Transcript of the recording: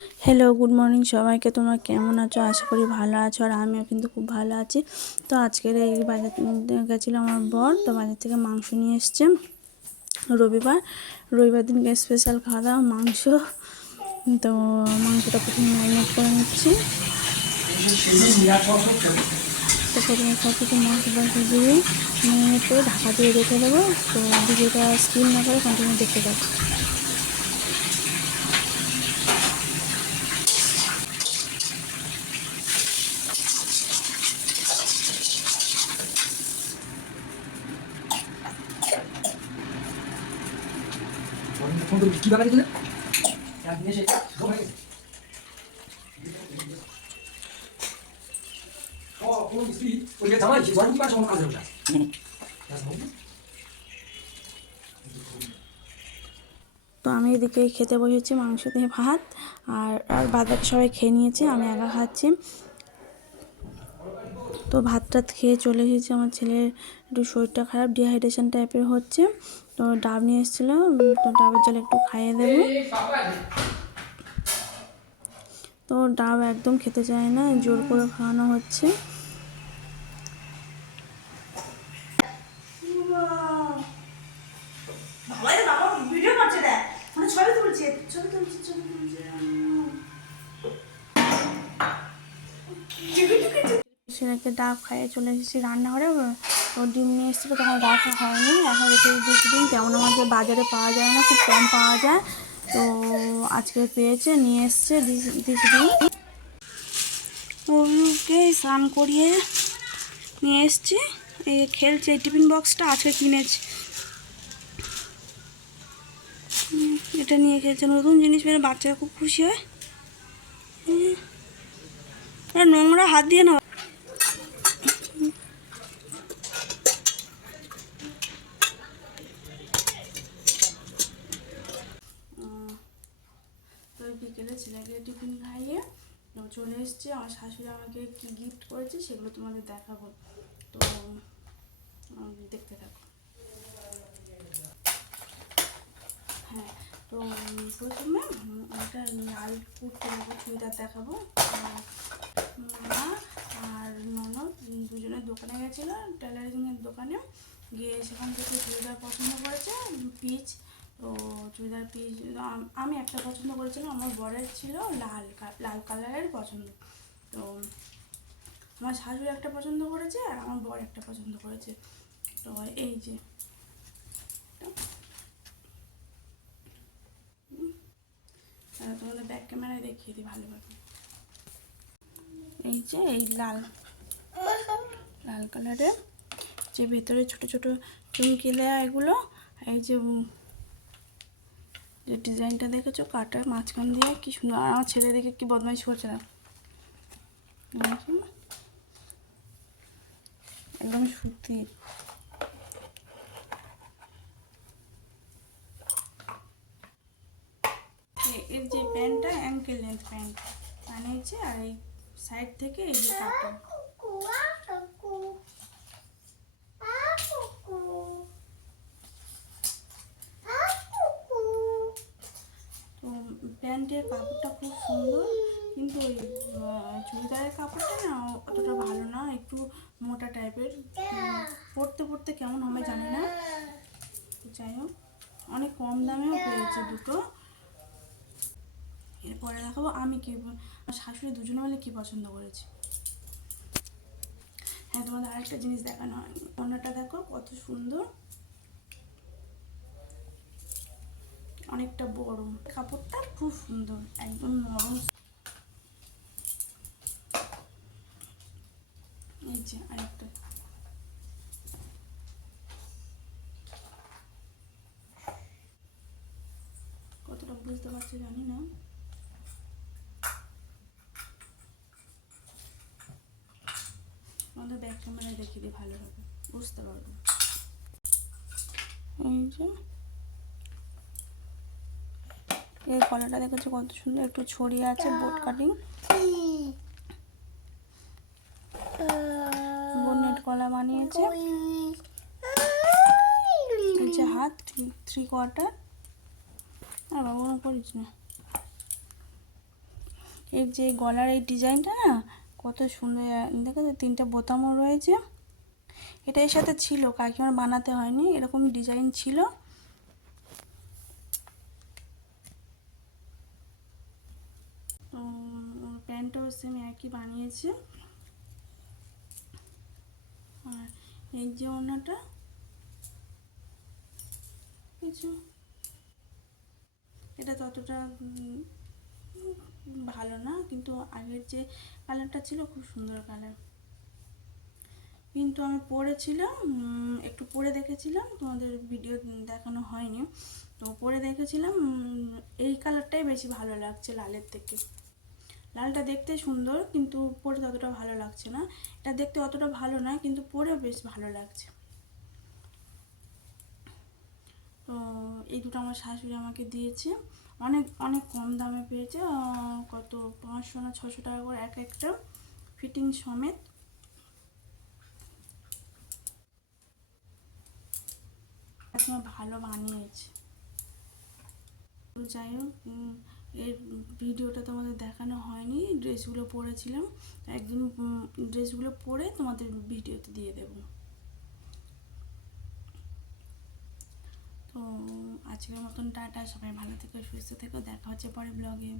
Hello, good morning সবাইকে। তোমরা কেমন আছো? আশা করি ভালো আছো, আর আমিও কিন্তু খুব ভালো আছি। তো আজকের এই বাজার গেছিলো আমার বর, তো বাজার থেকে মাংস নিয়ে এসছে। রবিবার দিনকে স্পেশাল খাওয়া দাওয়া মাংস। তো মাংসটা প্রথমে ম্যারিনেট করে নিচ্ছি। তো প্রথমে সব কিছু মশলা দিয়ে ম্যারিনেট করে ঢাকা দিয়ে রেখে দেবো। তো ভিডিওটা স্কিপ না করে কন্টিনিউ দেখতে থাকো। তো আমি এদিকে খেতে বসেছি মাংস দিয়ে ভাত, আর বাদ সবাই খেয়ে নিয়েছে, আমি একা খাচ্ছি। তো ভাতটা খেয়ে চলে এসেছি। আমার ছেলের একটু শরীরটা খারাপ, ডিহাইড্রেশন টাইপের হচ্ছে। তো ডাব নিয়ে এসেছিলো, তো ডাবের জল একটু খাইয়ে দেবো। তো ডাব একদম খেতে চায় না, জোর করে খাওয়ানো হচ্ছে। সেটাকে ডাব খাইয়ে চলে এসেছি রান্নাঘরে। তো ডিম নিয়ে এসেছিলো, তখন রাখা হয়নি, এখন রেখে দিয়েছি ডিম। তেমন আমাদের বাজারে পাওয়া যায় না, খুব কম পাওয়া যায়। তো আজকে পেয়েছে, নিয়ে এসছে দিয়েছি ডিম। ওকে স্নান করিয়ে নিয়ে এসছি, এই খেলছে। এই টিফিন বক্সটা আজকে কিনেছি, এটা নিয়ে খেলছে। নতুন জিনিস পেলে বাচ্চারা খুব খুশি হয়। নোংরা হাত দিয়ে না। তো বিকেলে ছেলেকে টিফিন খাইয়ে চলে এসছে। আমার শাশুড়ি আমাকে কি গিফট করেছে সেগুলো তোমাদের দেখাবো, তো দেখতে থাকো। হ্যাঁ, তো প্রথমে একটা লাল কুর্তি দেবো, চুড়িদার দেখাবো। মা আর ননদ দুজনের দোকানে গেছিলো, টেলারিংয়ের দোকানে গিয়ে সেখান থেকে চুড়িদার পছন্দ করেছে, পিচ। তো চুড়িদার পিচ আমি একটা পছন্দ করেছিলাম, আমার বরের ছিল লাল কালারের পছন্দ। তো আমার শাশুড়ি একটা পছন্দ করেছে, আর আমার বর একটা পছন্দ করেছে। তো এই যে তোমাদের ব্যাক ক্যামেরায় দেখিয়ে দিই ভালোভাবে। এই যে এই লাল কালারের, যে ভেতরে ছোট ছোট চুমকি দেয়া এগুলো। এই যে ডিজাইনটা দেখেছো কাটার মাঝখান দিয়ে, কি সুন্দর। আর আমার ছেলে দিকে কি বদমাইশ করছে না, একদম সুতির। এর যে প্যান্টটা অ্যাঙ্কেল লেন্থ প্যান্ট বানিয়েছে, আর এই সাইড থেকে এই যে কাটা। তো প্যান্টের কাপড়টা খুব সুন্দর, কিন্তু ওই চুড়িদারের কাপড়টা না অতটা ভালো না, একটু মোটা টাইপের। পরতে কেমন হবে জানি না, যাই হোক অনেক কম দামেও পেয়েছে দুটো। এরপরে দেখাবো আমি কি শাশুড়ি দুজনে মিলে কি পছন্দ করেছি। হ্যাঁ, তোমাদের আরেকটা জিনিস দেখানো হয়নি, ওড়নাটা দেখো কত সুন্দর, অনেকটা বড়। কাপড়টা খুব সুন্দর, একদম নরম। এই যে আরেকটা, কতটা বুঝতে পারছো জানি না। আমাদের ব্যাক ক্যামেরায় দেখিয়ে দিই, ভালোভাবে বুঝতে পারবো। এই যে এই কলাটা দেখেছো কত সুন্দর, একটু ছড়িয়ে আছে, বোট কাটিং বোনেট কলা বানিয়েছে। এই যে হাত 3/4। আর বাবা করিস না, এর যে গলার এই ডিজাইনটা না কত সুন্দর, দেখো তো 3টে বোতামও রয়েছে। এটা এর সাথে ছিল, কাকিমার বানাতে হয়নি, এরকম ডিজাইন ছিল। তো প্যান্টটাও সেম একই বানিয়েছে। আর এই যে ওড়নাটা কিছু, এটা ততটা ভালো না, কিন্তু আগের যে কালারটা ছিল খুব সুন্দর কালার। কিন্তু আমি পরেছিলাম, একটু পরে দেখেছিলাম, তোমাদের ভিডিও দেখানো হয়নি, তো পরে দেখেছিলাম এই কালারটাই বেশি ভালো লাগছে লালের থেকে। লালটা দেখতে সুন্দর কিন্তু পরে ততটা ভালো লাগছে না। এটা দেখতে অতটা ভালো না কিন্তু পরে বেশ ভালো লাগছে। তো এই দুটো আমার শাশুড়ি আমাকে দিয়েছে, অনেক অনেক কম দামে পেয়েছে। কত 500 না 600 টাকা করে এক একটা, ফিটিং সমেত। একদম ভালো বানিয়েছে। তো যাই হোক, এর ভিডিওটা তোমাদের দেখানো হয়নি, ড্রেসগুলো পরেছিলাম, একদিন ড্রেসগুলো পরে তোমাদের ভিডিওতে দিয়ে দেব। তো আজকের মতন টাটা, সবাই ভালো থেকো, সুস্থ থেকো, দেখা হচ্ছে পরে ব্লগে।